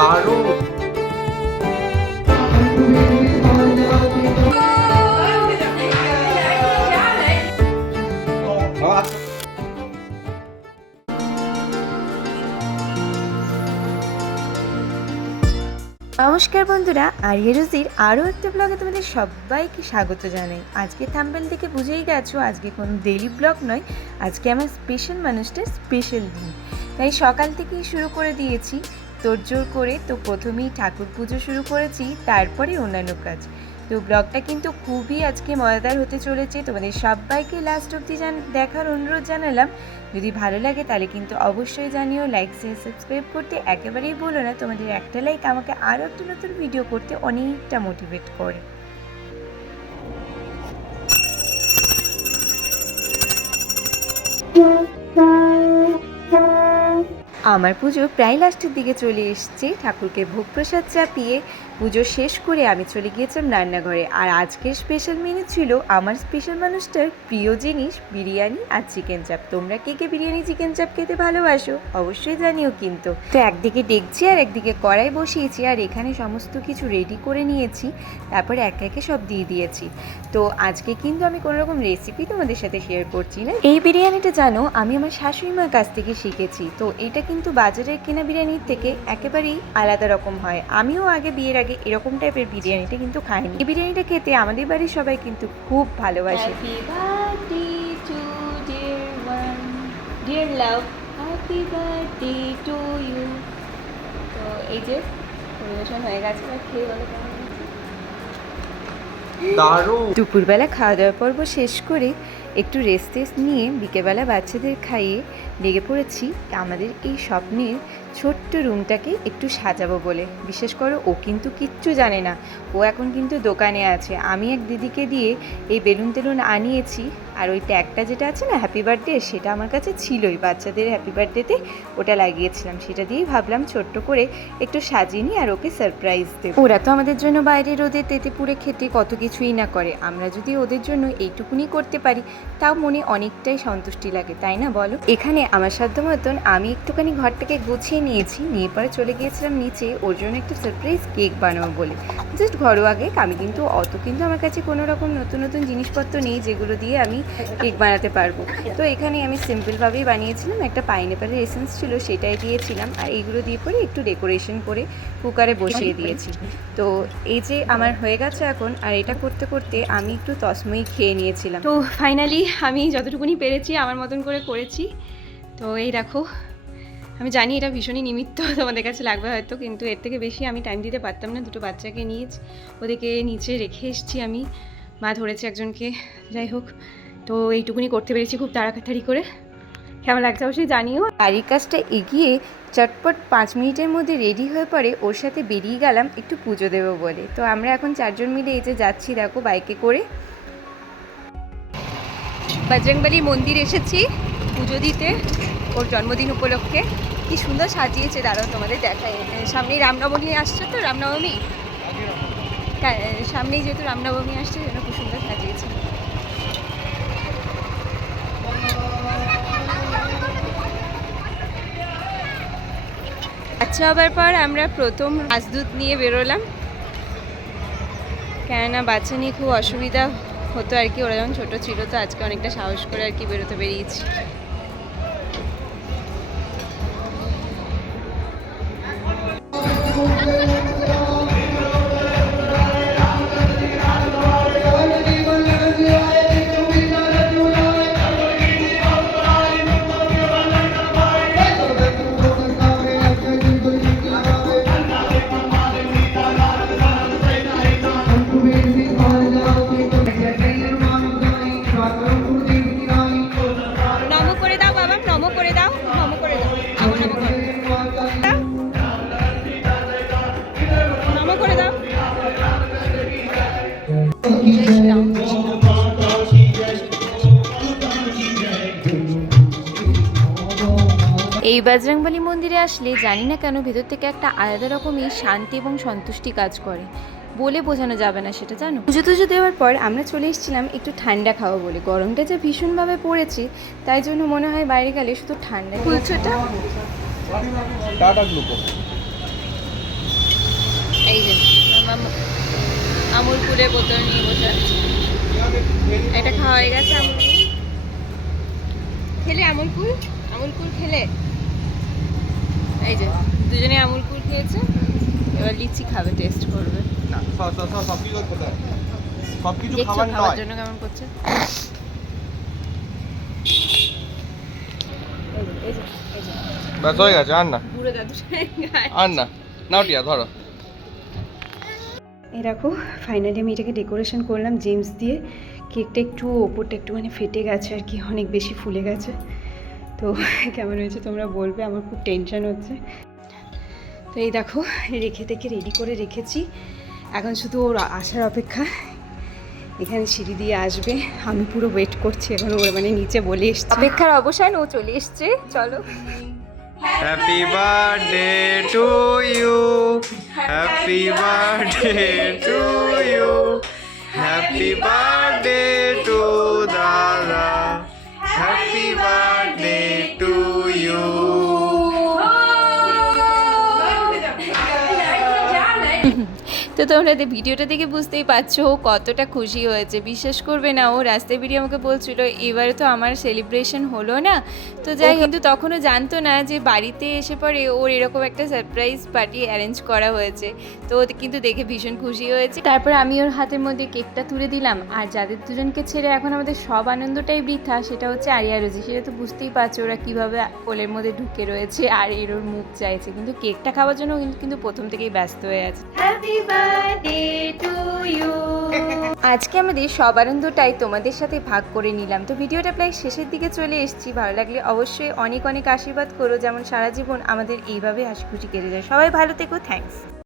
দারুণ। নমস্কার বন্ধুরা, আরিয়া রুজির আরও একটা ব্লগে তোমাদের সবাইকে স্বাগত জানাই। আজকে থাম্বনেল থেকে বুঝেই গেছো আজকে কোনো ডেইলি ব্লগ নয়, আজকে আমার স্পেশাল মানুষটার স্পেশাল দিন। তাই সকাল থেকেই শুরু করে দিয়েছি তোড়জোড় করে। তো প্রথমেই ঠাকুর পুজো শুরু করেছি, তারপরে অন্যান্য কাজ। তো ব্লগটা কিন্তু খুবই আজকে মজাদার হতে চলেছে, তোমাদের সবাইকে লাস্ট অবধি দেখার অনুরোধ জানালাম। যদি ভালো লাগে তাহলে কিন্তু অবশ্যই জানিও, লাইক শেয়ার সাবস্ক্রাইব করতে একেবারেই ভুলো না। তোমাদের একটা লাইক আমাকে আরও একটা নতুন ভিডিও করতে অনেকটা মোটিভেট করে। আমার পুজো প্রায় লাস্টের দিকে চলে এসছে। ঠাকুরকে ভোগ প্রসাদ চাপিয়ে পুজো শেষ করে আমি চলে গিয়েছিলাম রান্নাঘরে। আর আজকের স্পেশাল মেনু ছিল আমার স্পেশাল মানুষটার প্রিয় জিনিস বিরিয়ানি আর চিকেন চাপ। তোমরা কে কে বিরিয়ানি চিকেন চাপ খেতে ভালোবাসো অবশ্যই জানিও কিন্তু। তো একদিকে ডেকচি আর একদিকে কড়াই বসিয়েছি, আর এখানে সমস্ত কিছু রেডি করে নিয়েছি, তারপরে একে একে সব দিয়ে দিয়েছি। তো আজকে কিন্তু আমি কোনো রকম রেসিপি তোমাদের সাথে শেয়ার করছি না। এই বিরিয়ানিটা জানো আমি আমার শাশুড়ি মার কাছ থেকে শিখেছি। তো এটা কিন্তু বাজারের কেনা বিরিয়ানির থেকে একেবারেই আলাদা রকম হয়। আমিও বিয়ের আগে এরকম টাইপের বিরিয়ানিটা কিন্তু খাইনি। এই বিরিয়ানিটা খেতে আমাদের বাড়ির সবাই কিন্তু খুব ভালোবাসে। Happy birthday to dear one, dear love, happy birthday to you. তো এই যে পরিবেশন হয়ে গেছে, খেয়ে বলো কেমন হয়েছে। দারুণ। দুপুরবেলা খাওয়া দাওয়া পর্ব শেষ করে একটু রেস্ট নিয়ে বিকেলবেলা বাচ্চাদের খাইয়ে লেগে পড়েছি আমাদের এই স্বপ্নের ছোট্ট রুমটাকে একটু সাজাবো বলে। বিশেষ করে ও কিন্তু কিচ্ছু জানে না, ও এখন কিন্তু দোকানে আছে। আমি এক দিদিকে দিয়ে এই বেলুন টেলুন আনিয়েছি, আর ওই ট্যাগটা যেটা আছে না হ্যাপি বার্থডে, সেটা আমার কাছে ছিলই, বাচ্চাদের হ্যাপি বার্থডেতে ওটা লাগিয়েছিলাম। সেটা দিয়েই ভাবলাম ছোট্ট করে একটু সাজিয়ে নিই আর ওকে সারপ্রাইজ দেব। ওরা তো আমাদের জন্য বাইরে রোদে তেতে পুড়ে খেতে কত কিছুই না করে, আমরা যদি ওদের জন্য এইটুকুনি করতে পারি তাও মনে অনেকটাই সন্তুষ্টি লাগে, তাই না বলো। এখানে আমার সাধ্য মতন আমি একটুখানি ঘরটাকে গুছিয়ে নিয়েছি, নিয়ে পরে চলে গিয়েছিলাম নিচে ওর জন্য একটা সারপ্রাইজ কেক বানাবো বলে। জাস্ট ঘরোয়া কেক। আমি কিন্তু আমার কাছে কোনো রকম নতুন নতুন জিনিসপত্র নেই যেগুলো দিয়ে আমি কেক বানাতে পারবো। তো এখানে আমি সিম্পলভাবেই বানিয়েছিলাম, একটা পাইনঅ্যাপেলের এসেন্স ছিল সেটাই দিয়েছিলাম, আর এইগুলো দিয়ে পরে একটু ডেকোরেশন করে কুকারে বসিয়ে দিয়েছি। তো এই যে আমার হয়ে গেছে এখন, আর এটা করতে করতে আমি একটু তসমই খেয়ে নিয়েছিলাম। তো ফাইনালি আমি যতটুকুনি পেরেছি আমার মতন করে করেছি। তো এই দেখো, আমি জানি এটা ভীষণই নিমিত্ত তোমাদের কাছে লাগবে হয়তো, কিন্তু এর থেকে বেশি আমি টাইম দিতে পারতাম না। দুটো বাচ্চাকে নিয়ে ওদেরকে নিচে রেখে এসেছি আমি, মা ধরেছে একজনকে। যাই হোক, তো এইটুকুনি করতে পেরেছি খুব তাড়াতাড়ি করে। কেমন লাগছে অবশ্যই জানিও। বাড়ির কাজটা এগিয়ে চটপট 5 মিনিটের মধ্যে রেডি হয়ে পড়ে ওর সাথে বেরিয়ে গেলাম একটু পুজো দেবো বলে। তো আমরা এখন 4 জন মিলে এই যে যাচ্ছি দেখো বাইকে করে বজরংবলী মন্দির এসেছি পুজো দিতে ওর জন্মদিন উপলক্ষে। কি সুন্দর সাজিয়েছে, দাঁড়াও তোমাদের দেখায়। সামনেই রামনবমী আসছে, তো রামনবমী সামনেই যেহেতু রামনবমী আসছে যেন খুব সুন্দর সাজিয়েছে। বাচ্চা হবার পর আমরা প্রথম রাজদূত নিয়ে বেরোলাম, কেননা বাচ্চা নিয়ে খুব অসুবিধা হতো আর কি। ওরা যখন ছোটো ছিল, তো আজকে অনেকটা সাহস করে আর কি বেরিয়েছি। এই বজরংবলী মন্দিরে আসলে জানি না কেন ভেতর থেকে একটা আলাদা রকমই শান্তি এবং সন্তুষ্টি কাজ করে, বলে বোঝানো যাবে না সেটা, জানো। পুজো টুজো দেওয়ার পর আমরা চলে এসেছিলাম একটু ঠান্ডা খাওয়া বলে। গরমটা যে ভীষণভাবে পড়েছে, তাই জন্য মনে হয় বাইরে গেলে শুধু ঠান্ডা। কুলছোটা এই যে আমুল কুলের বোতল নিয়ে বসে আছে। এটা খাওয়া হয়ে গেছে আমুল কুল। খেলে আমুল কুল খেলে। এই যে দুজনে আমুল কুল খেয়েছে, এবার লিচি খাবে, টেস্ট করবে। দেখছো খাওয়ার জন্য কেমন করছে। ব্যাস হয়ে গেছে, আর না বুড়ো দাদু আর না, নাও টিয়া ধরো। এই দেখো ফাইনালি আমি এটাকে ডেকোরেশন করলাম জেমস দিয়ে। কেকটা একটু ওপরটা একটু মানে ফেটে গেছে আর কি, অনেক বেশি ফুলে গেছে। তো কেমন হয়েছে তোমরা বলবে, আমার খুব টেনশন হচ্ছে। তো এই দেখো রেখে রেডি করে রেখেছি, এখন শুধু ওর আসার অপেক্ষা। এখানে সিঁড়ি দিয়ে আসবে, আমি পুরো ওয়েট করছি এখন, ওর মানে নিচে বলে এসছে, অপেক্ষার অবসান, ও চলে এসছে। চলো। Happy birthday to you, happy birthday to you, happy birthday to দাদা, হ্যাপি বার্থডে টু ইউ। তো তোমরা ভিডিওটা দেখে বুঝতেই পারছো ও কতটা খুশি হয়েছে। বিশ্বাস করবে না, ও রাস্তায় বেরিয়ে আমাকে বলছিল এবারে তো আমার সেলিব্রেশন হলো না। তো যাই, কিন্তু তখনও জানতো না যে বাড়িতে এসে পরে ওর এরকম একটা সারপ্রাইজ পার্টি অ্যারেঞ্জ করা হয়েছে। তো ও কিন্তু দেখে ভীষণ খুশি হয়েছে। তারপর আমি ওর হাতের মধ্যে কেকটা তুলে দিলাম। আর যাদের দুজনকে ছেড়ে এখন আমাদের সব আনন্দটাই বৃথা, সেটা হচ্ছে আরিয়া রোজি। সেটা তো বুঝতেই পারছো ওরা কীভাবে কোলের মধ্যে ঢুকে রয়েছে আর এর ওর মুখ চাইছে, কিন্তু কেকটা খাওয়ার জন্য কিন্তু প্রথম থেকেই ব্যস্ত হয়ে আছে। Happy birthday to you. আজকে আমাদের সব আনন্দটাই তোমাদের সাথে ভাগ করে নিলাম। তো ভিডিওটা প্রায় শেষের দিকে চলে এসেছি। ভালো লাগলে অবশ্যই অনেক অনেক আশীর্বাদ করো, যেমন সারা জীবন আমাদের এইভাবে হাসি খুশি কেটে যায়। সবাই ভালো থেকো, থ্যাঙ্কস।